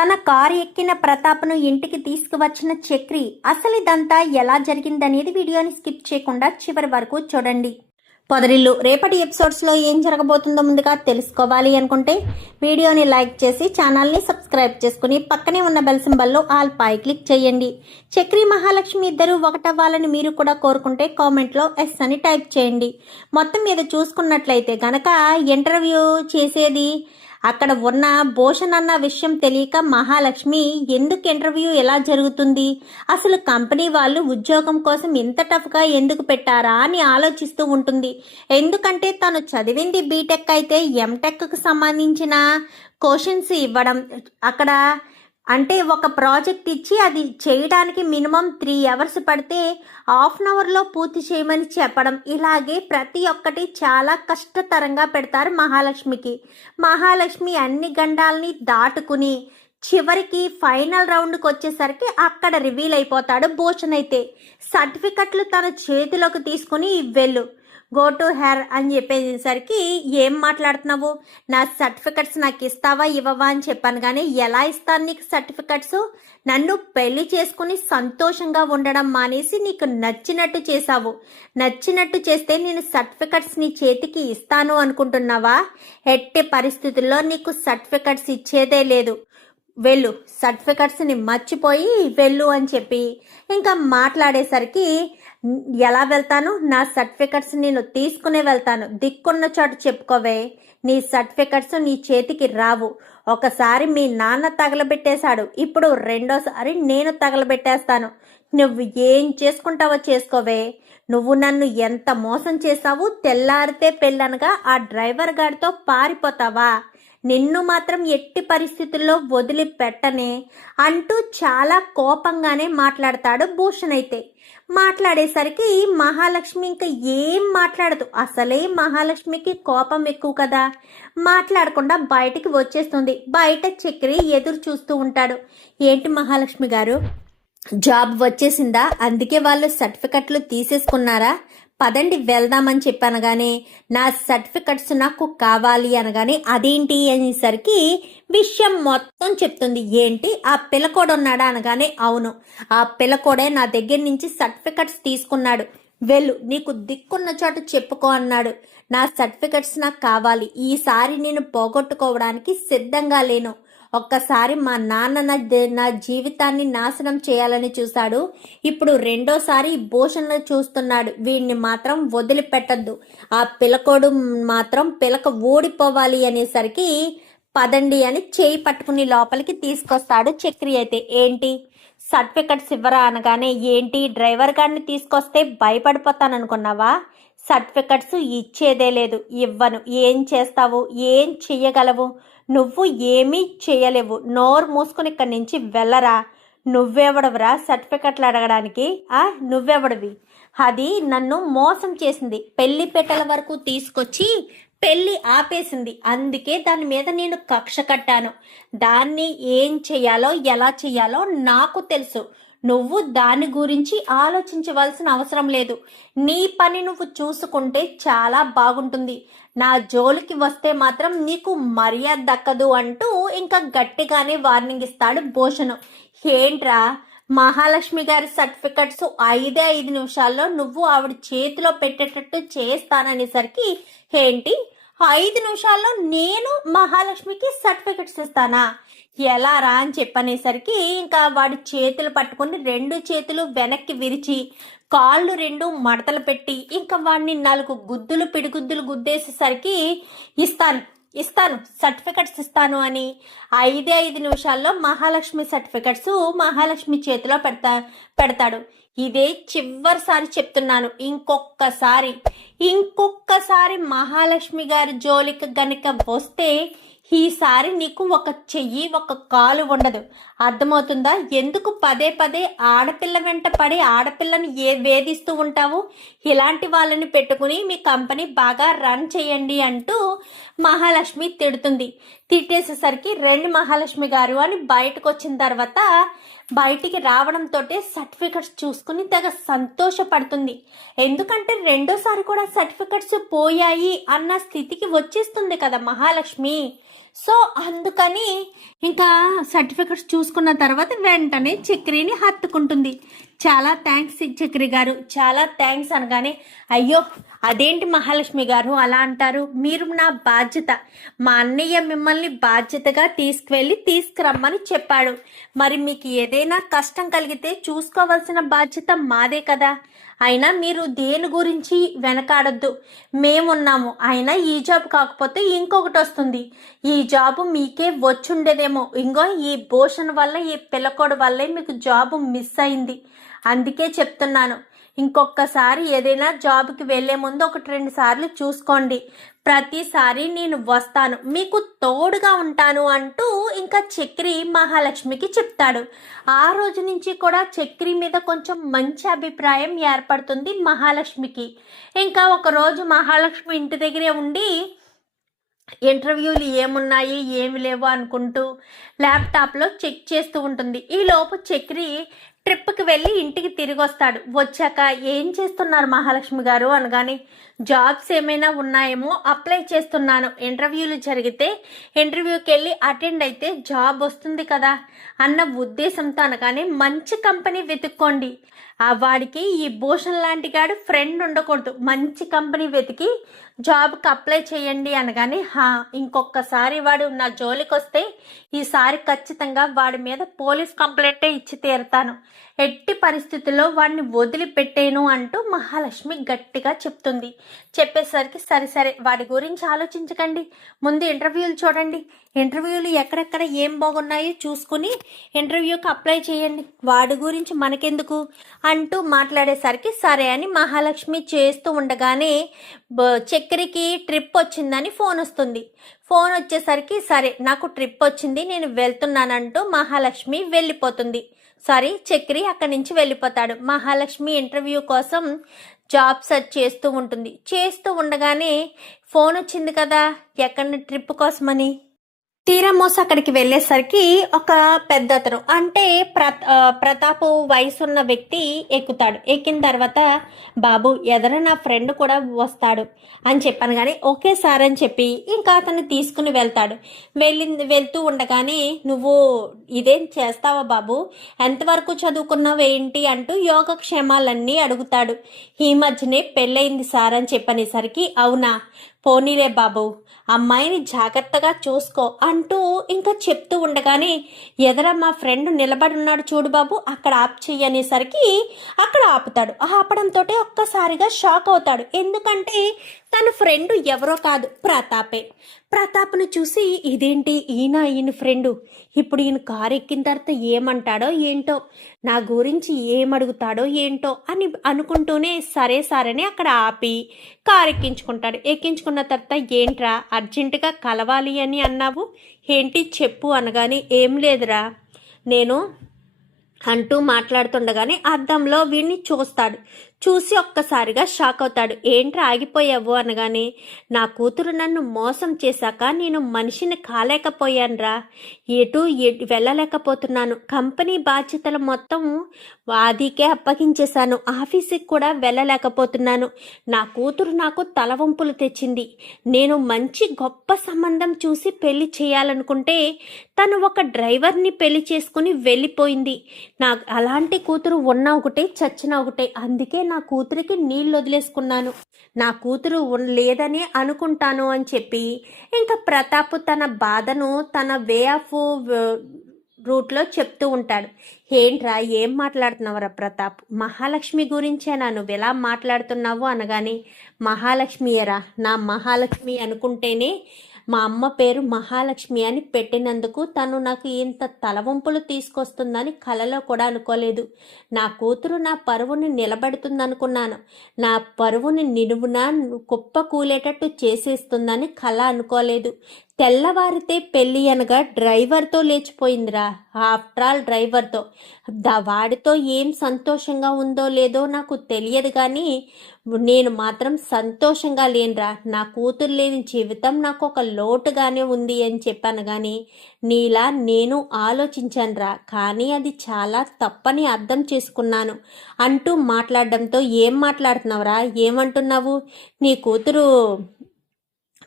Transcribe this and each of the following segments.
తన కారు ఎక్కిన ప్రతాప్ను ఇంటికి తీసుకువచ్చిన చక్రి అసలు ఇదంతా ఎలా జరిగిందనేది వీడియోని స్కిప్ చేయకుండా చివరి వరకు చూడండి. పొదరిల్లు రేపటి ఎపిసోడ్స్లో ఏం జరగబోతుందో ముందుగా తెలుసుకోవాలి అనుకుంటే వీడియోని లైక్ చేసి ఛానల్ని సబ్స్క్రైబ్ చేసుకుని పక్కనే ఉన్న బెల్ సింబల్లో ఆల్ పై క్లిక్ చేయండి. చక్రి మహాలక్ష్మి ఇద్దరు ఒకటవ్వాలని మీరు కూడా కోరుకుంటే కామెంట్లో ఎస్ అని టైప్ చేయండి. మొత్తం మీద చూసుకున్నట్లయితే గనక ఇంటర్వ్యూ చేసేది అక్కడ ఉన్న భూషణ్ అన్న విషయం తెలియక మహాలక్ష్మి ఎందుకు ఇంటర్వ్యూ ఎలా జరుగుతుంది, అసలు కంపెనీ వాళ్ళు ఉద్యోగం కోసం ఇంత టఫ్గా ఎందుకు పెట్టారా అని ఆలోచిస్తూ ఉంటుంది. ఎందుకంటే తను చదివింది బీటెక్ అయితే ఎంటెక్కు సంబంధించిన క్వశ్చన్స్ ఇవ్వడం, అక్కడ అంటే ఒక ప్రాజెక్ట్ ఇచ్చి అది చేయడానికి మినిమం 3 అవర్స్ పడితే హాఫ్ అన్ అవర్లో పూర్తి చేయమని చెప్పడం, ఇలాగే ప్రతి ఒక్కటి చాలా కష్టతరంగా పెడతారు మహాలక్ష్మికి. మహాలక్ష్మి అన్ని గండాలని దాటుకుని చివరికి ఫైనల్ రౌండ్కి వచ్చేసరికి అక్కడ రివీల్ అయిపోతాడు భూషణ్. అయితే సర్టిఫికెట్లు తన చేతిలోకి తీసుకుని వెళ్ళు, గో టు హెర్ అని చెప్పేసరికి ఏం మాట్లాడుతున్నావు, నా సర్టిఫికెట్స్ నాకు ఇస్తావా ఇవ్వవా అని చెప్పాను, కానీ ఎలా ఇస్తాను నీకు సర్టిఫికెట్స్, నన్ను పెళ్లి చేసుకుని సంతోషంగా ఉండడం మానేసి నీకు నచ్చినట్టు చేశావు, నచ్చినట్టు చేస్తే నేను సర్టిఫికెట్స్ నీ చేతికి ఇస్తాను అనుకుంటున్నావా, ఎట్టి పరిస్థితుల్లో నీకు సర్టిఫికెట్స్ ఇచ్చేదే లేదు, వెళ్ళు, సర్టిఫికెట్స్ని మర్చిపోయి వెళ్ళు అని చెప్పి ఇంకా మాట్లాడేసరికి ఎలా వెళ్తాను, నా సర్టిఫికెట్స్ నేను తీసుకునే వెళ్తాను, దిక్కున్న చోట చెప్పుకోవే, నీ సర్టిఫికెట్స్ నీ చేతికి రావు, ఒకసారి మీ నాన్న తగలబెట్టేశాడు, ఇప్పుడు రెండోసారి నేను తగలబెట్టేస్తాను, నువ్వు ఏం చేసుకుంటావో చేసుకోవే, నువ్వు నన్ను ఎంత మోసం చేశావు, తెల్లారితే పెళ్ళనగా ఆ డ్రైవర్ గాడితో పారిపోతావా, నిన్ను మాత్రం ఎట్టి పరిస్థితుల్లో వదిలిపెట్టనే అంటూ చాలా కోపంగానే మాట్లాడతాడు భూషణ్. అయితే మాట్లాడేసరికి మహాలక్ష్మి ఇంకా ఏం మాట్లాడదు, అసలే మహాలక్ష్మికి కోపం ఎక్కువ కదా, మాట్లాడకుండా బయటికి వచ్చేస్తుంది. బయట చక్రి ఎదురు చూస్తూ ఉంటాడు. ఏంటి మహాలక్ష్మి గారు, జాబ్ వచ్చేసిందా, అందుకే వాళ్ళు సర్టిఫికెట్లు తీసేసుకున్నారా, పదండి వెళ్దామని చెప్పనగానే నా సర్టిఫికెట్స్ నాకు కావాలి అనగానే అదేంటి అనేసరికి విషయం మొత్తం చెప్తుంది. ఏంటి ఆ పిల్లకోడు ఉన్నాడా అనగానే అవును, ఆ పిల్లకోడే నా దగ్గర నుంచి సర్టిఫికెట్స్ తీసుకున్నాడు, వెళ్ళు, నీకు దిక్కున్న చోట చెప్పుకో అన్నాడు, నా సర్టిఫికెట్స్ నాకు కావాలి, ఈసారి నేను పోగొట్టుకోవడానికి సిద్ధంగా లేను, ఒక్కసారి మా నాన్న నా జీవితాన్ని నాశనం చేయాలని చూశాడు, ఇప్పుడు రెండోసారి భూషణ్ చూస్తున్నాడు, వీడిని మాత్రం వదిలిపెట్టద్దు, ఆ పిలకోడు మాత్రం పిలక ఓడిపోవాలి అనేసరికి పదండి అని చేయి పట్టుకుని లోపలికి తీసుకొస్తాడు చక్రి. అయితే ఏంటి సర్టిఫికెట్స్ ఇవ్వరా అనగానే ఏంటి డ్రైవర్ గారిని తీసుకొస్తే భయపడిపోతాననుకున్నావా, సర్టిఫికెట్స్ ఇచ్చేదే లేదు, ఇవ్వను, ఏం చేస్తావు, ఏం చెయ్యగలవు, నువ్వు ఏమీ చేయలేవు, నోరు మూసుకుని ఇక్కడి నుంచి వెళ్ళరా, నువ్వెవడవురా సర్టిఫికెట్లు అడగడానికి, నువ్వెవడవి, అది నన్ను మోసం చేసింది, పెళ్లి పెట్టెల వరకు తీసుకొచ్చి పెళ్లి ఆపేసింది, అందుకే దాని మీద నేను కక్ష కట్టాను, దాన్ని ఏం చెయ్యాలో ఎలా చెయ్యాలో నాకు తెలుసు, నువ్వు దాని గురించి ఆలోచించవలసిన అవసరం లేదు, నీ పని నువ్వు చూసుకుంటే చాలా బాగుంటుంది, నా జోలికి వస్తే మాత్రం నీకు మర్యాద దక్కదు అంటూ ఇంకా గట్టిగానే వార్నింగ్ ఇస్తాడు భూషణ్. ఏంట్రా మహాలక్ష్మి గారి సర్టిఫికెట్స్ 5 నిమిషాల్లో నువ్వు ఆవిడ చేతిలో పెట్టేటట్టు చేస్తాననేసరికి ఏంటి 5 నిమిషాల్లో నేను మహాలక్ష్మికి సర్టిఫికెట్స్ ఇస్తానా, ఎలా రా అని చెప్పనేసరికి ఇంకా వాడి చేతులు పట్టుకుని 2 చేతులు వెనక్కి విరిచి కాళ్ళు 2 మడతలు పెట్టి ఇంకా వాడిని 4 గుద్దులు పిడిగుద్దులు గుద్దేసేసరికి ఇస్తాను సర్టిఫికెట్స్ ఇస్తాను అని 5 నిమిషాల్లో మహాలక్ష్మి సర్టిఫికెట్స్ మహాలక్ష్మి చేతిలో పెడతాడు. ఇదే చివరిసారి చెప్తున్నాను, ఇంకొక్కసారి మహాలక్ష్మి గారి జోలికి గనుక వస్తే ఈసారి నీకు ఒక చెయ్యి ఒక కాలు ఉండదు, అర్థమవుతుందా, ఎందుకు పదే పదే ఆడపిల్ల వెంట పడి ఆడపిల్లని వేధిస్తూ ఉంటావు, ఇలాంటి వాళ్ళని పెట్టుకుని మీ కంపెనీ బాగా రన్ చేయండి అంటూ మహాలక్ష్మి తిడుతుంది. తిట్టేసేసరికి రండి మహాలక్ష్మి గారు అని బయటకు వచ్చిన తర్వాత బయటికి రావడంతో సర్టిఫికెట్స్ చూసుకుని తెగ సంతోషపడుతుంది. ఎందుకంటే రెండోసారి కూడా సర్టిఫికెట్స్ పోయాయి అన్న స్థితికి వచ్చేస్తుంది కదా మహాలక్ష్మి. సో అందుకని ఇంకా సర్టిఫికెట్స్ చూసుకున్న తర్వాత వెంటనే చక్రిని హత్తుకుంటుంది. చాలా థ్యాంక్స్ చక్రి గారు, చాలా థ్యాంక్స్ అనగానే, అయ్యో అదేంటి మహాలక్ష్మి గారు అలా అంటారు, మీరు నా బాధ్యత, మా అన్నయ్య మిమ్మల్ని బాధ్యతగా తీసుకురమ్మని చెప్పాడు, మరి మీకు ఏదైనా కష్టం కలిగితే చూసుకోవాల్సిన బాధ్యత మాదే కదా, అయినా మీరు దేని గురించి వెనకాడద్దు, మేమున్నాము, అయినా ఈ జాబ్ కాకపోతే ఇంకొకటి వస్తుంది, ఈ జాబు మీకే వచ్చుండేదేమో, ఇంకో ఈ భూషణ్ వల్ల ఈ పిల్లకోడు వల్లే మీకు జాబు మిస్ అయింది, అందుకే చెప్తున్నాను, ఇంకొకసారి ఏదైనా జాబ్కి వెళ్లే ముందు 1-2 సార్లు చూసుకోండి, ప్రతిసారి నేను వస్తాను, మీకు తోడుగా ఉంటాను అంటూ ఇంకా చక్రి మహాలక్ష్మికి చెప్తాడు. ఆ రోజు నుంచి కూడా చక్రి మీద కొంచెం మంచి అభిప్రాయం ఏర్పడుతుంది మహాలక్ష్మికి. ఇంకా ఒకరోజు మహాలక్ష్మి ఇంటి దగ్గరే ఉండి ఇంటర్వ్యూలు ఏమున్నాయి ఏమి లేవు అనుకుంటూ ల్యాప్టాప్లో చెక్ చేస్తూ ఉంటుంది. ఈలోపు చక్రి ట్రిప్కి వెళ్ళి ఇంటికి తిరిగి వస్తాడు. వచ్చాక ఏం చేస్తున్నారు మహాలక్ష్మి గారు అనగానే, జాబ్స్ ఏమైనా ఉన్నాయేమో అప్లై చేస్తున్నాను, ఇంటర్వ్యూలు జరిగితే ఇంటర్వ్యూకి వెళ్ళి అటెండ్ అయితే జాబ్ వస్తుంది కదా అన్న ఉద్దేశంతో అనగానే, మంచి కంపెనీ వెతుక్కోండి, వాడికి ఈ భూషణ్ లాంటి గాడు ఫ్రెండ్ ఉండకూడదు, మంచి కంపెనీ వెతికి జాబ్కి అప్లై చేయండి అనగానే, ఇంకొకసారి వాడు నా జోలికి వస్తే ఈసారి ఖచ్చితంగా వాడి మీద పోలీస్ కంప్లైంటే ఇచ్చి తీరుతాను, ఎట్టి పరిస్థితుల్లో వాడిని వదిలిపెట్టేను అంటూ మహాలక్ష్మి గట్టిగా చెప్తుంది. చెప్పేసరికి సరే వాడి గురించి ఆలోచించకండి, ముందు ఇంటర్వ్యూలు చూడండి, ఇంటర్వ్యూలు ఎక్కడెక్కడ ఏం బాగున్నాయో చూసుకుని ఇంటర్వ్యూకి అప్లై చేయండి, వాడి గురించి మనకెందుకు అంటూ మాట్లాడేసరికి సరే అని మహాలక్ష్మి చేస్తూ ఉండగానే చక్రికి ట్రిప్ వచ్చిందని ఫోన్ వస్తుంది. ఫోన్ వచ్చేసరికి సరే నాకు ట్రిప్ వచ్చింది నేను వెళ్తున్నానంటూ మహాలక్ష్మి వెళ్ళిపోతుంది. చక్రి అక్కడి నుంచి వెళ్ళిపోతాడు. మహాలక్ష్మి ఇంటర్వ్యూ కోసం జాబ్ సెర్చ్ చేస్తూ ఉంటుంది. చేస్తూ ఉండగానే ఫోన్ వచ్చింది కదా ఎక్కడ ట్రిప్ కోసమని. తీరా మోస అక్కడికి వెళ్ళేసరికి ఒక పెద్ద అతను అంటే ప్రతాప్ వయసున్న వ్యక్తి ఎక్కుతాడు. ఎక్కిన తర్వాత, బాబు ఎదర నా ఫ్రెండ్ కూడా వస్తాడు అని చెప్పాను కానీ ఓకే సార్ అని చెప్పి ఇంకా అతన్ని తీసుకుని వెళ్తాడు. వెళ్తూ ఉండగానే, నువ్వు ఇదేం చేస్తావా బాబు, ఎంతవరకు చదువుకున్నావు ఏంటి అంటూ యోగక్షేమాలన్నీ అడుగుతాడు. ఈ మధ్యనే పెళ్ళయింది సార్ అని చెప్పనేసరికి, అవునా, పోనీలే బాబు, అమ్మాయిని జాగ్రత్తగా చూసుకో అంటూ ఇంకా చెప్తూ ఉండగానే, ఎదర మా ఫ్రెండ్ నిలబడి ఉన్నాడు చూడు బాబు, అక్కడ ఆప్ చెయ్యనేసరికి అక్కడ ఆపుతాడు. ఆపడంతో ఒక్కసారిగా షాక్ అవుతాడు. ఎందుకంటే తన ఫ్రెండ్ ఎవరో కాదు, ప్రతాప్ను చూసి, ఇదేంటి ఈయన ఫ్రెండు, ఇప్పుడు ఈయన కారు ఎక్కిన తర్వాత ఏమంటాడో ఏంటో, నా గురించి ఏమడుగుతాడో ఏంటో అని అనుకుంటూనే సరే అక్కడ ఆపి కారు ఎక్కించుకుంటాడు. ఎక్కించుకున్న తర్వాత, ఏంట్రా అర్జెంటుగా కలవాలి అని అన్నావు ఏంటి చెప్పు అనగానే, ఏం లేదురా నేను అంటూ మాట్లాడుతుండగానే అద్దంలో వీడిని చూస్తాడు. చూసి ఒక్కసారిగా షాక్ అవుతాడు. ఏంట్రా ఆగిపోయావు అనగానే, నా కూతురు నన్ను మోసం చేశాక నేను మనిషిని కాలేకపోయానురా, ఎటు వెళ్ళలేకపోతున్నాను, కంపెనీ బాధ్యతలు మొత్తం వాదికే అప్పగించేశాను, ఆఫీస్కి కూడా వెళ్ళలేకపోతున్నాను, నా కూతురు నాకు తలవంపులు తెచ్చింది, నేను మంచి గొప్ప సంబంధం చూసి పెళ్లి చేయాలనుకుంటే తను ఒక డ్రైవర్ని పెళ్లి చేసుకుని వెళ్ళిపోయింది, నాకు అలాంటి కూతురు ఉన్నా ఒకటే చచ్చిన ఒకటే, అందుకే నా కూతురికి నీళ్ళు వదిలేసుకున్నాను, నా కూతురు లేదని అనుకుంటాను అని చెప్పి ఇంకా ప్రతాప్ తన బాధను తన వే ఆఫ్ రూట్లో చెప్తూ ఉంటాడు. ఏంట్రా ఏం మాట్లాడుతున్నావురా ప్రతాప్, మహాలక్ష్మి గురించేనా నువ్వు ఎలా మాట్లాడుతున్నావు అనగానే, మహాలక్ష్మియరా, నా మహాలక్ష్మి అనుకుంటేనే మా అమ్మ పేరు మహాలక్ష్మి అని పెట్టినందుకు తను నాకు ఇంత తలవంపులు తీసుకొస్తుందని కలలో కూడా అనుకోలేదు, నా కూతురు నా పరువుని నిలబెడుతుందనుకున్నాను, నా పరువుని నిలువున కుప్ప కూలేటట్టు చేసేస్తుందని కల అనుకోలేదు, తెల్లవారితే పెళ్ళి అనగా డ్రైవర్తో లేచిపోయిందిరా, ఆఫ్టర్ ఆల్ డ్రైవర్తో, వాడితో ఏం సంతోషంగా ఉందో లేదో నాకు తెలియదు కానీ నేను మాత్రం సంతోషంగా లేనురా, నా కూతురు లేని జీవితం నాకు ఒక లోటుగానే ఉంది అని చెప్పాను కానీ నీలా నేను ఆలోచించానురా, కానీ అది చాలా తప్పని అర్థం చేసుకున్నాను అంటూ మాట్లాడడంతో, ఏం మాట్లాడుతున్నావురా, ఏమంటున్నావు, నీ కూతురు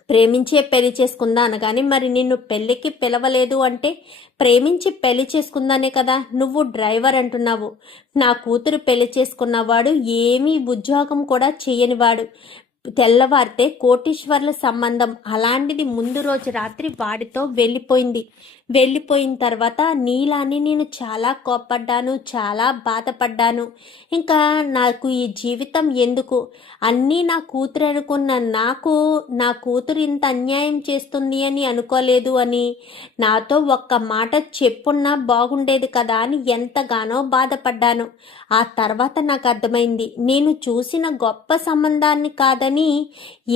ప్రేమించే పెళ్లి చేసుకుందా అనగానే మరి నిన్ను పెళ్లికి పిలవలేదు అంటే ప్రేమించి పెళ్లి చేసుకుందానే కదా నువ్వు డ్రైవర్ అంటున్నావు. నా కూతురు పెళ్లి చేసుకున్నవాడు ఏమీ ఉద్యోగం కూడా చేయనివాడు. తెల్లవారితే కోటీశ్వర్ల సంబంధం. అలాంటిది ముందు రోజు రాత్రి వాడితో వెళ్ళిపోయిన తర్వాత నీలాని నేను చాలా కోప్పడ్డాను, చాలా బాధపడ్డాను. ఇంకా నాకు ఈ జీవితం ఎందుకు, అన్నీ నా కూతురు అనుకున్న నాకు నా కూతురు ఇంత అన్యాయం చేస్తుంది అని అనుకోలేదు అని నాతో ఒక్క మాట చెప్పున్నా బాగుండేది కదా అని ఎంతగానో బాధపడ్డాను. ఆ తర్వాత నాకు అర్థమైంది, నేను చూసిన గొప్ప సంబంధాన్ని కాదని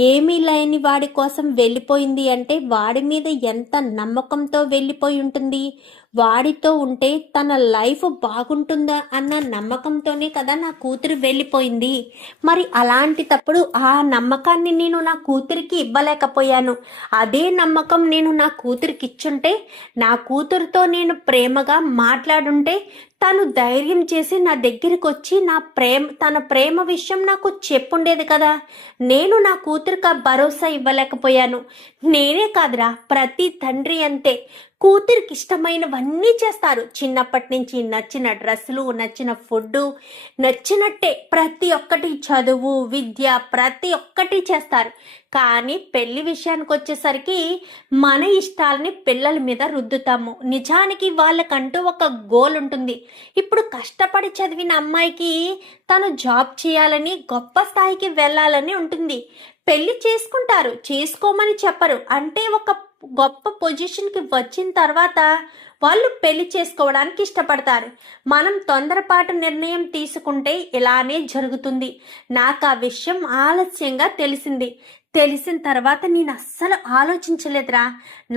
ఏమీ లేని వాడి కోసం వెళ్ళిపోయింది అంటే వాడి మీద ఎంత నమ్మకంతో వెళ్ళిపోయి ఉంటుంది. వాడితో ఉంటే తన లైఫ్ బాగుంటుందా అన్న నమ్మకంతోనే కదా నా కూతురు వెళ్ళిపోయింది. మరి అలాంటి తప్పుడు ఆ నమ్మకాన్ని నేను నా కూతురికి ఇవ్వలేకపోయాను. అదే నమ్మకం నేను నా కూతురికి ఇచ్చుంటే, నా కూతురుతో నేను ప్రేమగా మాట్లాడుంటే తను ధైర్యం చేసి నా దగ్గరికి వచ్చి తన ప్రేమ విషయం నాకు చెప్పుండేది కదా. నేను నా కూతురికి ఆ భరోసా ఇవ్వలేకపోయాను. నేనే కాదురా, ప్రతి తండ్రి అంతే. కూతురికి ఇష్టమైనవన్నీ చేస్తారు. చిన్నప్పటి నుంచి నచ్చిన డ్రెస్సులు, నచ్చిన ఫుడ్, నచ్చినట్టే ప్రతి ఒక్కటి, చదువు, విద్య ప్రతి ఒక్కటి చేస్తారు. కానీ పెళ్లి విషయానికి వచ్చేసరికి మన ఇష్టాలని పిల్లల మీద రుద్దుతాము. నిజానికి వాళ్ళకంటూ ఒక గోల్ ఉంటుంది. ఇప్పుడు కష్టపడి చదివిన అమ్మాయికి తను జాబ్ చేయాలని, గొప్ప స్థాయికి వెళ్ళాలని ఉంటుంది. పెళ్లి చేసుకుంటారు, చేసుకోమని చెప్పరు. అంటే ఒక గొప్ప పొజిషన్కి వచ్చిన తర్వాత వాళ్ళు పెళ్లి చేసుకోవడానికి ఇష్టపడతారు. మనం తొందరపాటు నిర్ణయం తీసుకుంటే ఇలానే జరుగుతుంది. నాకు ఆ విషయం ఆలస్యంగా తెలిసిన తర్వాత నేను అస్సలు ఆలోచించలేదురా.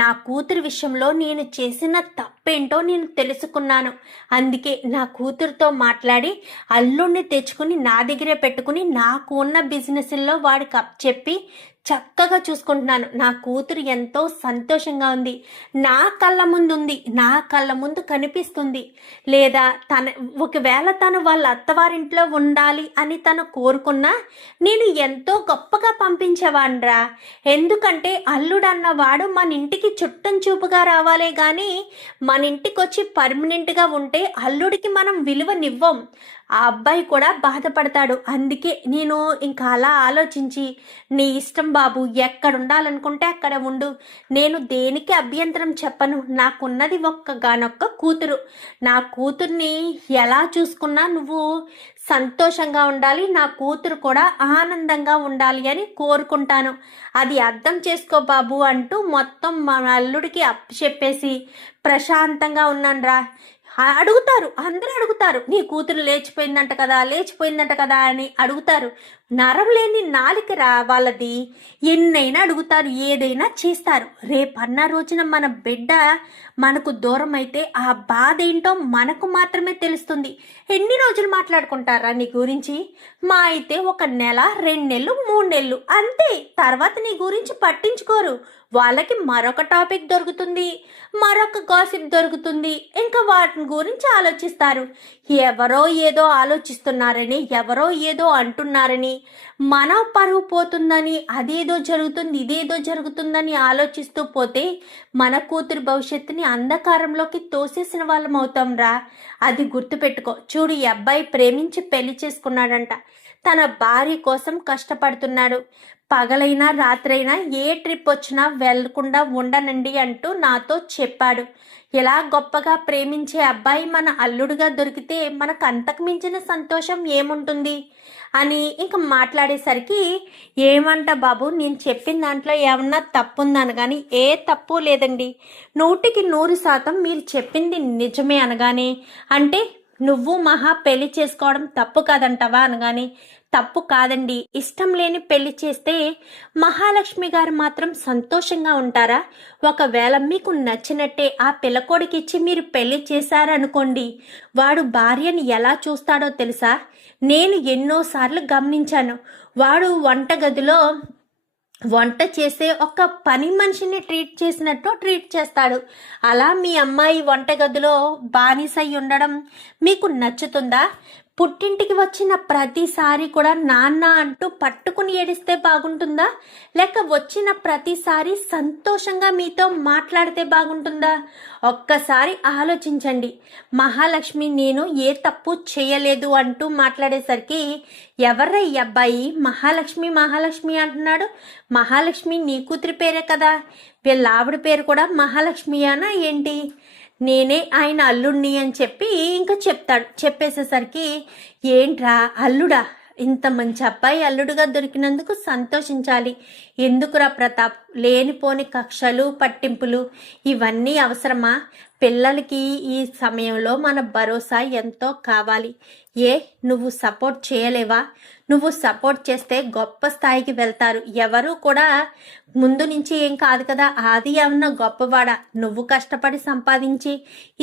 నా కూతురి విషయంలో నేను చేసిన తప్పేంటో నేను తెలుసుకున్నాను. అందుకే నా కూతురుతో మాట్లాడి అల్లుడిని తెచ్చుకుని నా దగ్గరే పెట్టుకుని నాకు ఉన్న బిజినెస్లో వాడికి చెప్పి చక్కగా చూసుకుంటున్నాను. నా కూతురు ఎంతో సంతోషంగా ఉంది. నా కళ్ళ ముందు ఉంది, నా కళ్ళ ముందు కనిపిస్తుంది. లేదా ఒకవేళ తను వాళ్ళ అత్తవారింట్లో ఉండాలి అని తను కోరుకున్నా నేను ఎంతో గొప్పగా పంపించేవాడ్రా. ఎందుకంటే అల్లుడన్నవాడు మన ఇంటికి చుట్టం చూపుగా రావాలే కానీ మన ఇంటికి వచ్చి పర్మనెంట్గా ఉంటే అల్లుడికి మనం విలువనివ్వం. ఆ అబ్బాయి కూడా బాధపడతాడు. అందుకే నేను ఇంకా అలా ఆలోచించి, నీ ఇష్టం బాబు, ఎక్కడ ఉండాలనుకుంటే అక్కడ ఉండు, నేను దేనికి అభ్యంతరం చెప్పను. నాకున్నది ఒక్కగానొక్క కూతురు. నా కూతుర్ని ఎలా చూసుకున్నా నువ్వు సంతోషంగా ఉండాలి, నా కూతురు కూడా ఆనందంగా ఉండాలి అని కోరుకుంటాను. అది అర్థం చేసుకో బాబు అంటూ మొత్తం మా అల్లుడికి చెప్పేసి ప్రశాంతంగా ఉన్నానురా. అందరూ అడుగుతారు, నీ కూతురు లేచిపోయిందంట కదా అని అడుగుతారు. నరం లేని నాలికరా వాళ్ళది. ఎన్నైనా అడుగుతారు, ఏదైనా చేస్తారు. రేపన్న రోజున మన బిడ్డ మనకు దూరం అయితే ఆ బాధ ఏంటో మనకు మాత్రమే తెలుస్తుంది. ఎన్ని రోజులు మాట్లాడుకుంటారా నీ గురించి? మా అయితే 1 నెల, 2 నెలలు, 3 నెలలు అంతే. తర్వాత నీ గురించి పట్టించుకోరు. వాళ్ళకి మరొక టాపిక్ దొరుకుతుంది, మరొక గాసిప్ దొరుకుతుంది. ఇంకా వాటి గురించి ఆలోచిస్తారు. ఎవరో ఏదో ఆలోచిస్తున్నారని, ఎవరో ఏదో అంటున్నారని, మన పరువు పోతుందని, అదేదో జరుగుతుంది, ఇదేదో జరుగుతుందని ఆలోచిస్తూ పోతే మన కూతురు భవిష్యత్తుని అంధకారంలోకి తోసేసిన వాళ్ళం అవుతాం రా. అది గుర్తుపెట్టుకో. చూడు, ఈ అబ్బాయి ప్రేమించి పెళ్లి చేసుకున్నాడంట. తన భార్య కోసం కష్టపడుతున్నాడు. పగలైనా రాత్రైనా ఏ ట్రిప్ వచ్చినా వెళ్లకుండా ఉండనండి అంటూ నాతో చెప్పాడు. ఇలా గొప్పగా ప్రేమించే అబ్బాయి మన అల్లుడుగా దొరికితే మనకు అంతకు మించిన సంతోషం ఏముంటుంది అని ఇంక మాట్లాడేసరికి, ఏమంట బాబు, నేను చెప్పిన దాంట్లో ఏమన్నా తప్పు ఉందని కానీ ఏ తప్పు లేదండి, 100% మీరు చెప్పింది నిజమే అనగానే, అంటే నువ్వు మహా పెళ్లి చేసుకోవడం తప్పు కాదంటావా అనగానే, తప్పు కాదండి, ఇష్టం లేని పెళ్లి చేస్తే మహాలక్ష్మి గారు మాత్రం సంతోషంగా ఉంటారా? ఒకవేళ మీకు నచ్చినట్టే ఆ పిల్లకోడికిచ్చి మీరు పెళ్లి చేశారనుకోండి, వాడు భార్యని ఎలా చూస్తాడో తెలుసా? నేను ఎన్నోసార్లు గమనించాను. వాడు వంటగదిలో వంట చేసే ఒక పని మనిషిని ట్రీట్ చేసినట్టు ట్రీట్ చేస్తాడు. అలా మీ అమ్మాయి వంటగదిలో బానిసై ఉండడం మీకు నచ్చుతుందా? పుట్టింటికి వచ్చిన ప్రతిసారి కూడా నాన్న అంటూ పట్టుకుని ఏడిస్తే బాగుంటుందా, లేక వచ్చిన ప్రతిసారి సంతోషంగా మీతో మాట్లాడితే బాగుంటుందా? ఒక్కసారి ఆలోచించండి. మహాలక్ష్మి నేను ఏ తప్పు చేయలేదు అంటూ మాట్లాడేసరికి ఎవర్రా ఈ అబ్బాయి మహాలక్ష్మి మహాలక్ష్మి అంటున్నాడు? మహాలక్ష్మి నీ కూతురి పేరే కదా, వీళ్ళ ఆవిడ పేరు కూడా మహాలక్ష్మి అనా ఏంటి? నేనే ఆయన అల్లుడిని అని చెప్పి ఇంకా చెప్తాడు. చెప్పేసేసరికి ఏంట్రా అల్లుడా, ఇంత మంచి అబ్బాయి అల్లుడుగా దొరికినందుకు సంతోషించాలి. ఎందుకురా ప్రతాప్, లేనిపోని కక్షలు పట్టింపులు ఇవన్నీ అవసరమా? పిల్లలకి ఈ సమయంలో మన భరోసా ఎంతో కావాలి. నువ్వు సపోర్ట్ చేయలేవా? నువ్వు సపోర్ట్ చేస్తే గొప్ప స్థాయికి వెళ్తారు. ఎవరు కూడా ముందు నుంచి ఏం కాదు కదా, అది ఏమన్నా గొప్పవాడా? నువ్వు కష్టపడి సంపాదించి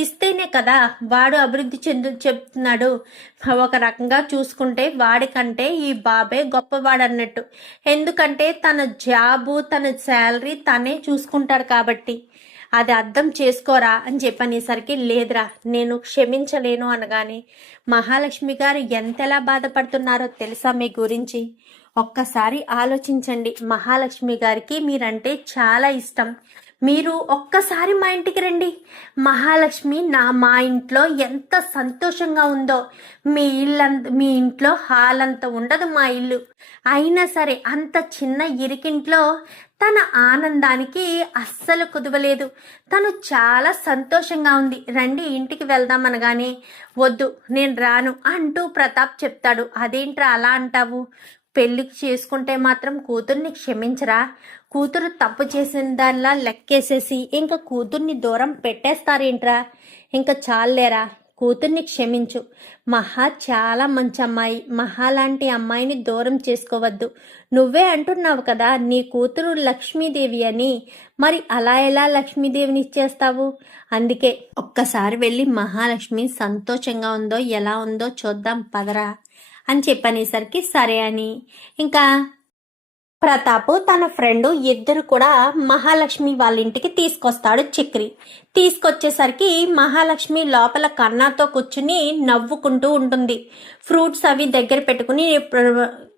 ఇస్తేనే కదా వాడు అభివృద్ధి చెప్తున్నాడు. ఒక రకంగా చూసుకుంటే వాడికంటే ఈ బాబే గొప్పవాడన్నట్టు. ఎందుకంటే తన జాబు తన శాలరీ తనే చూసుకుంటాడు కాబట్టి. అది అర్థం చేసుకోరా అని చెప్పనేసరికి లేదురా నేను క్షమించలేను అనగానే మహాలక్ష్మి గారు ఎంతలా బాధపడుతున్నారో తెలుసా మీ గురించి? ఒక్కసారి ఆలోచించండి. మహాలక్ష్మి గారికి మీరంటే చాలా ఇష్టం. మీరు ఒక్కసారి మా ఇంటికి రండి. మహాలక్ష్మి మా ఇంట్లో ఎంత సంతోషంగా ఉందో. మీ ఇంట్లో హాల్ అంత ఉండదు మా ఇల్లు. అయినా సరే అంత చిన్న ఇరికింట్లో తన ఆనందానికి అస్సలు కుదవలేదు. తను చాలా సంతోషంగా ఉంది. రండి ఇంటికి వెళ్దామనగానే వద్దు నేను రాను అంటూ ప్రతాప్ చెప్తాడు. అదేంట్రా అలా అంటావు? పెళ్ళికి చేసుకుంటే మాత్రం కూతుర్ని క్షమించరా? కూతురు తప్పు చేసిన దానిలా లెక్కేసేసి ఇంకా కూతుర్ని దూరం పెట్టేస్తారేంట్రా? ఇంకా చాలేరా, కూతుర్ని క్షమించు. మహా చాలా మంచి అమ్మాయి. మహా లాంటి అమ్మాయిని దూరం చేసుకోవద్దు. నువ్వే అంటున్నావు కదా నీ కూతురు లక్ష్మీదేవి అని. మరి అలా ఎలా లక్ష్మీదేవిని ఇచ్చేస్తావు? అందుకే ఒక్కసారి వెళ్ళి మహాలక్ష్మి సంతోషంగా ఉందో ఎలా ఉందో చూద్దాం పదరా అని చెప్పనేసరికి సరే అని ఇంకా ప్రతాప్ తన ఫ్రెండ్ ఇద్దరు కూడా మహాలక్ష్మి వాళ్ళ ఇంటికి తీసుకొస్తాడు చక్రి. తీసుకొచ్చేసరికి మహాలక్ష్మి లోపల కన్నాతో కూర్చుని నవ్వుకుంటూ ఉంటుంది. ఫ్రూట్స్ అవి దగ్గర పెట్టుకుని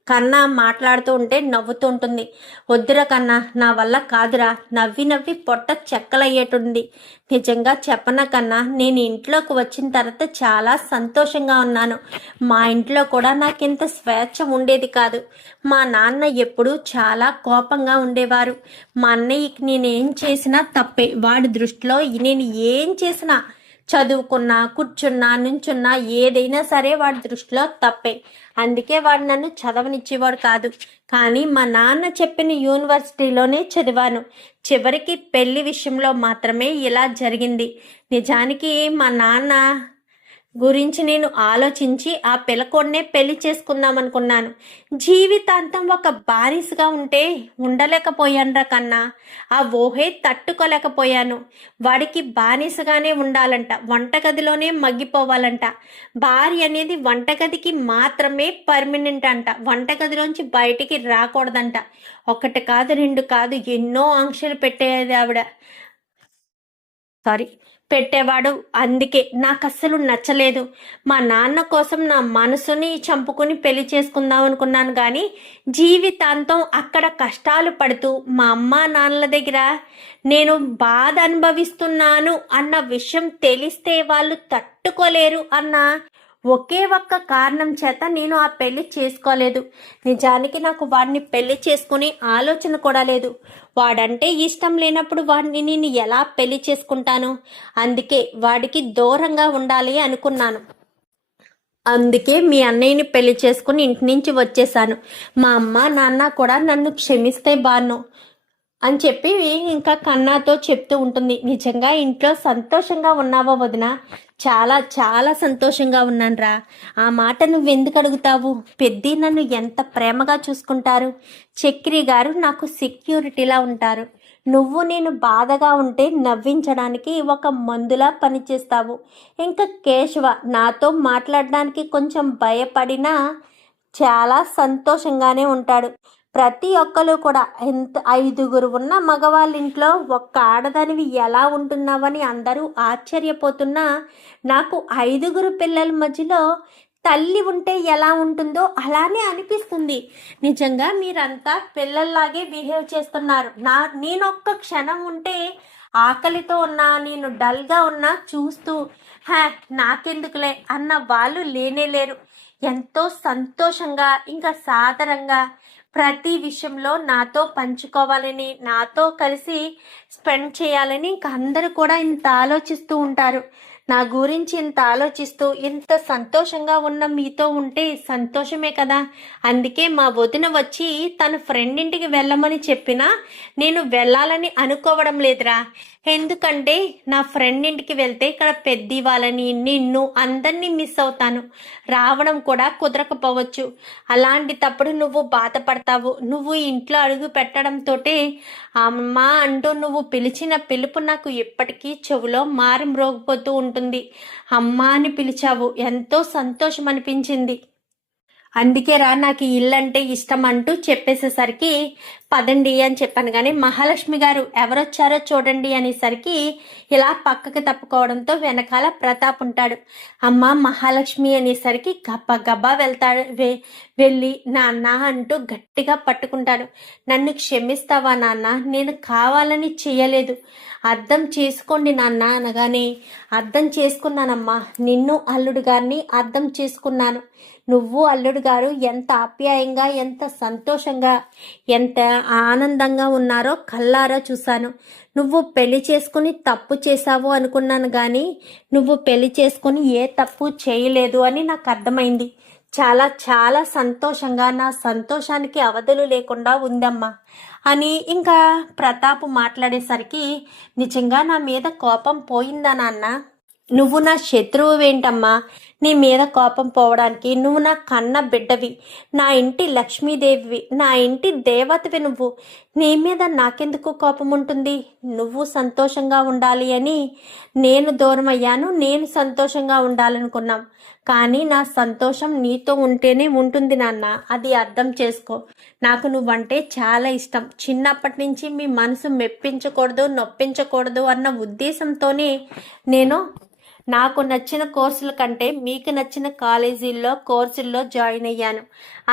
కన్నా మాట్లాడుతూ ఉంటే నవ్వుతూ ఉంటుంది. వద్దురా కన్నా, నా వల్ల కాదురా, నవ్వి నవ్వి పొట్ట చెక్కలయ్యేటుంది. నిజంగా చెప్పనా కన్నా, నేను ఇంట్లోకి వచ్చిన తర్వాత చాలా సంతోషంగా ఉన్నాను. మా ఇంట్లో కూడా నాకింత స్వేచ్ఛ ఉండేది కాదు. మా నాన్న ఎప్పుడూ చాలా కోపంగా ఉండేవారు. మా అన్నయ్యకి నేనేం చేసినా తప్పే. వాడి దృష్టిలో నేను ఏం చేసినా, చదువుకున్నా కూర్చున్నా నుంచున్నా ఏదైనా సరే వాడి దృష్టిలో తప్పే. అందుకే వాడు నన్ను చదవనిచ్చేవాడు కాదు. కానీ మా నాన్న చెప్పిన యూనివర్సిటీలోనే చదివాను. చివరికి పెళ్లి విషయంలో మాత్రమే ఇలా జరిగింది. నిజానికి మా నాన్న గురించి నేను ఆలోచించి ఆ పిల్లకొన్నే పెళ్లి చేసుకుందామనుకున్నాను. జీవితాంతం ఒక బానిసగా ఉంటే ఉండలేకపోయానురా కన్నా. ఆ ఊహే తట్టుకోలేకపోయాను. వాడికి బానిసగానే ఉండాలంట, వంటగదిలోనే మగ్గిపోవాలంట. భార్య అనేది వంటగదికి మాత్రమే పర్మనెంట్ అంట, వంటగదిలోంచి బయటికి రాకూడదంట. ఒకటి కాదు రెండు కాదు ఎన్నో ఆంక్షలు పెట్టేది ఆవిడ. పెట్టేవాడు. అందుకే నాకు అస్సలు నచ్చలేదు. మా నాన్న కోసం నా మనసుని చంపుకుని పెళ్లి చేసుకుందాం అనుకున్నాను. కానీ జీవితాంతం అక్కడ కష్టాలు పడుతూ మా అమ్మ నాన్నల దగ్గర నేను బాధ అనుభవిస్తున్నాను అన్న విషయం తెలిస్తే వాళ్ళు తట్టుకోలేరు అన్న ఒకే ఒక్క కారణం చేత నేను ఆ పెళ్లి చేసుకోలేదు. నిజానికి నాకు వాడిని పెళ్లి చేసుకునే ఆలోచన కూడా లేదు. వాడంటే ఇష్టం లేనప్పుడు వాడిని నేను ఎలా పెళ్లి చేసుకుంటాను? అందుకే వాడికి దూరంగా ఉండాలి అనుకున్నాను. అందుకే మీ అన్నయ్యని పెళ్లి చేసుకుని ఇంటి నుంచి వచ్చేసాను. మా అమ్మ నాన్న కూడా నన్ను క్షమిస్తే బాను అని చెప్పి ఇంకా కన్నాతో చెప్తూ ఉంటుంది. నిజంగా ఇంట్లో సంతోషంగా ఉన్నావా వదిన? చాలా చాలా సంతోషంగా ఉన్నానురా. ఆ మాట నువ్వెందుకు అడుగుతావు? పెద్ది నన్ను ఎంత ప్రేమగా చూసుకుంటారు. చక్రి గారు నాకు సెక్యూరిటీలా ఉంటారు. నువ్వు నేను బాధగా ఉంటే నవ్వించడానికి ఒక మందులా పనిచేస్తావు. ఇంకా కేశవ నాతో మాట్లాడడానికి కొంచెం భయపడినా చాలా సంతోషంగానే ఉంటాడు. ప్రతి ఒక్కరు కూడా ఎంత 5గురు ఉన్న మగవాళ్ళ ఇంట్లో ఒక్క ఆడదానివి ఎలా ఉంటున్నావని అందరూ ఆశ్చర్యపోతున్నా నాకు 5గురు పిల్లల మధ్యలో తల్లి ఉంటే ఎలా ఉంటుందో అలానే అనిపిస్తుంది. నిజంగా మీరంతా పిల్లల్లాగే బిహేవ్ చేస్తున్నారు. నేనొక్క క్షణం ఉంటే ఆకలితో ఉన్నా, నేను డల్గా ఉన్నా చూస్తూ నాకెందుకులే అన్న వాళ్ళు లేనే లేరు. ఎంతో సంతోషంగా ఇంకా సాదరంగా ప్రతి విషయంలో నాతో పంచుకోవాలని, నాతో కలిసి స్పెండ్ చేయాలని ఇంక అందరూ కూడా ఇంత ఆలోచిస్తూ ఉంటారు. నా గురించి ఇంత ఆలోచిస్తూ ఇంత సంతోషంగా ఉన్న మీతో ఉంటే సంతోషమే కదా. అందుకే మా వదిన వచ్చి తన ఫ్రెండ్ ఇంటికి వెళ్ళమని చెప్పినా నేను వెళ్ళాలని అనుకోవడం లేదురా. ఎందుకంటే నా ఫ్రెండ్ ఇంటికి వెళ్తే ఇక్కడ పెద్ద వాళ్ళని, నిన్ను అందరినీ మిస్ అవుతాను. రావడం కూడా కుదరకపోవచ్చు. అలాంటి తప్పుడు నువ్వు బాధపడతావు. నువ్వు ఇంట్లో అడుగు పెట్టడంతో అమ్మా అంటూ నువ్వు పిలిచిన పిలుపు నాకు ఎప్పటికీ చెవులో మారి మ్రోగిపోతూ ఉంటుంది. అమ్మా అని పిలిచావు, ఎంతో సంతోషం అనిపించింది. అందుకేరా నాకు ఇల్లు అంటే ఇష్టం అంటూ చెప్పేసేసరికి పదండి అని చెప్పాను. కానీ మహాలక్ష్మి గారు ఎవరొచ్చారో చూడండి అనేసరికి ఇలా పక్కకి తప్పుకోవడంతో వెనకాల ప్రతాప్ ఉంటాడు. అమ్మ మహాలక్ష్మి అనేసరికి గబ్బా గబ్బా వెళ్తాడు. వెళ్ళి నాన్న అంటూ గట్టిగా పట్టుకుంటాడు. నన్ను క్షమిస్తావా నాన్న, నేను కావాలని చేయలేదు, అర్థం చేసుకోండి నాన్న అనగానే అర్థం చేసుకున్నానమ్మా, నిన్ను అల్లుడు గారిని అర్థం చేసుకున్నాను. నువ్వు అల్లుడు గారు ఎంత ఆప్యాయంగా, ఎంత సంతోషంగా, ఎంత ఆనందంగా ఉన్నారో కళ్ళారా చూశాను. నువ్వు పెళ్లి చేసుకుని తప్పు చేశావు అనుకున్నాను, కానీ నువ్వు పెళ్లి చేసుకుని ఏ తప్పు చేయలేదు అని నాకు అర్థమైంది. చాలా చాలా సంతోషంగా, నా సంతోషానికి అవధులు లేకుండా ఉందమ్మా అని ఇంకా ప్రతాప్ మాట్లాడేసరికి నిజంగా నా మీద కోపం పోయిందా నాన్న? నువ్వు నా శత్రువువేంటమ్మా? నీ మీద కోపం పోవడానికి? నువ్వు నా కన్న బిడ్డవి, నా ఇంటి లక్ష్మీదేవివి, నా ఇంటి దేవతవి నువ్వు. నీ మీద నాకెందుకు కోపం ఉంటుంది? నువ్వు సంతోషంగా ఉండాలి అని నేను దూరం అయ్యాను, నేను సంతోషంగా ఉండాలనుకున్నాం. కానీ నా సంతోషం నీతో ఉంటేనే ఉంటుంది నాన్న, అది అర్థం చేసుకో. నాకు నువ్వంటే చాలా ఇష్టం. చిన్నప్పటి నుంచి మీ మనసు మెప్పించకూడదు, నొప్పించకూడదు అన్న ఉద్దేశంతోనే నేను నాకు నచ్చిన కోర్సుల కంటే మీకు నచ్చిన కోర్సుల్లో జాయిన్ అయ్యాను.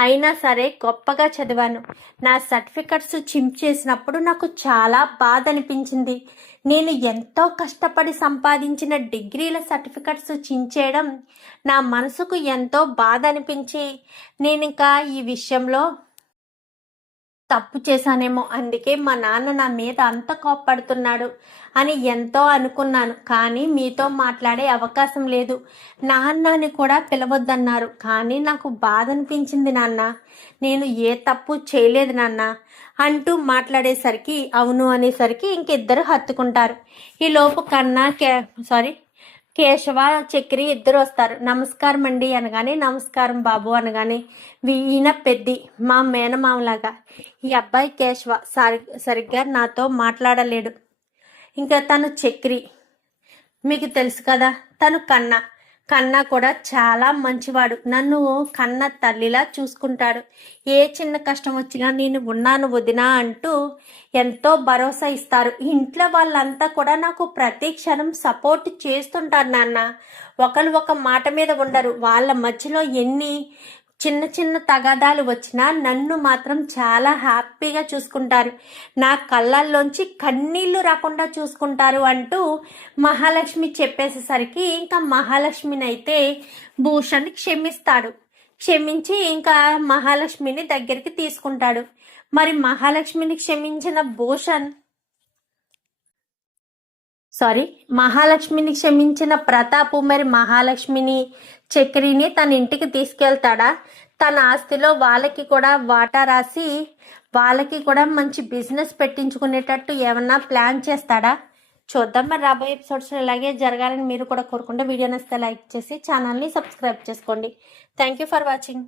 అయినా సరే గొప్పగా చదివాను. నా సర్టిఫికెట్స్ చించేసినప్పుడు నాకు చాలా బాధ అనిపించింది. నేను ఎంతో కష్టపడి సంపాదించిన డిగ్రీల సర్టిఫికెట్స్ చించేయడం నా మనసుకు ఎంతో బాధ అనిపించి నేను ఇంకా ఈ విషయంలో తప్పు చేశానేమో, అందుకే మా నాన్న నా మీద అంత కోప్పడుతున్నాడు అని ఎంతో అనుకున్నాను. కానీ మీతో మాట్లాడే అవకాశం లేదు. నాన్నని కూడా పిలవద్దన్నారు. కానీ నాకు బాధ అనిపించింది నాన్న, నేను ఏ తప్పు చేయలేదు నాన్న అంటూ మాట్లాడేసరికి అవును అనేసరికి ఇంకిద్దరు హత్తుకుంటారు. ఈలోపు కేశవ చక్రి ఇద్దరు వస్తారు. నమస్కారం అండి అనగానే నమస్కారం బాబు అనగానే ఈయన పెద్ది మా మేనమామలాగా. ఈ అబ్బాయి కేశవ సరిగ్గా నాతో మాట్లాడలేడు. ఇంకా తను చక్రి మీకు తెలుసు కదా, తను కన్నా కూడా చాలా మంచివాడు. నన్ను కన్న తల్లిలా చూసుకుంటాడు. ఏ చిన్న కష్టం వచ్చినా నేను ఉన్నాను వదినా అంటూ ఎంతో భరోసా ఇస్తారు. ఇంట్లో వాళ్ళంతా కూడా నాకు ప్రతి క్షణం సపోర్ట్ చేస్తుంటారు నాన్న. ఒకరు ఒక మాట మీద ఉండరు. వాళ్ళ మధ్యలో ఎన్ని చిన్న చిన్న తగాదాలు వచ్చినా నన్ను మాత్రం చాలా హ్యాపీగా చూసుకుంటారు. నా కళ్ళల్లోంచి కన్నీళ్లు రాకుండా చూసుకుంటారు అంటూ మహాలక్ష్మి చెప్పేసేసరికి ఇంకా మహాలక్ష్మిని అయితే భూషణ్ క్షమించి ఇంకా మహాలక్ష్మిని దగ్గరికి తీసుకుంటాడు. మరి మహాలక్ష్మిని క్షమించిన మహాలక్ష్మిని క్షమించిన ప్రతాపు మరి మహాలక్ష్మిని చక్రిని తన ఇంటికి తీసుకెళ్తాడా? తన ఆస్తిలో వాళ్ళకి కూడా వాటా రాసి వాళ్ళకి కూడా మంచి బిజినెస్ పెట్టించుకునేటట్టు ఏమన్నా ప్లాన్ చేస్తాడా? చూద్దాం. మరి రాబోయే ఎపిసోడ్స్ ఇలాగే జరగాలని మీరు కూడా కోరుకుంటే వీడియో నచ్చితే లైక్ చేసి ఛానల్ని సబ్స్క్రైబ్ చేసుకోండి. Thank you for watching.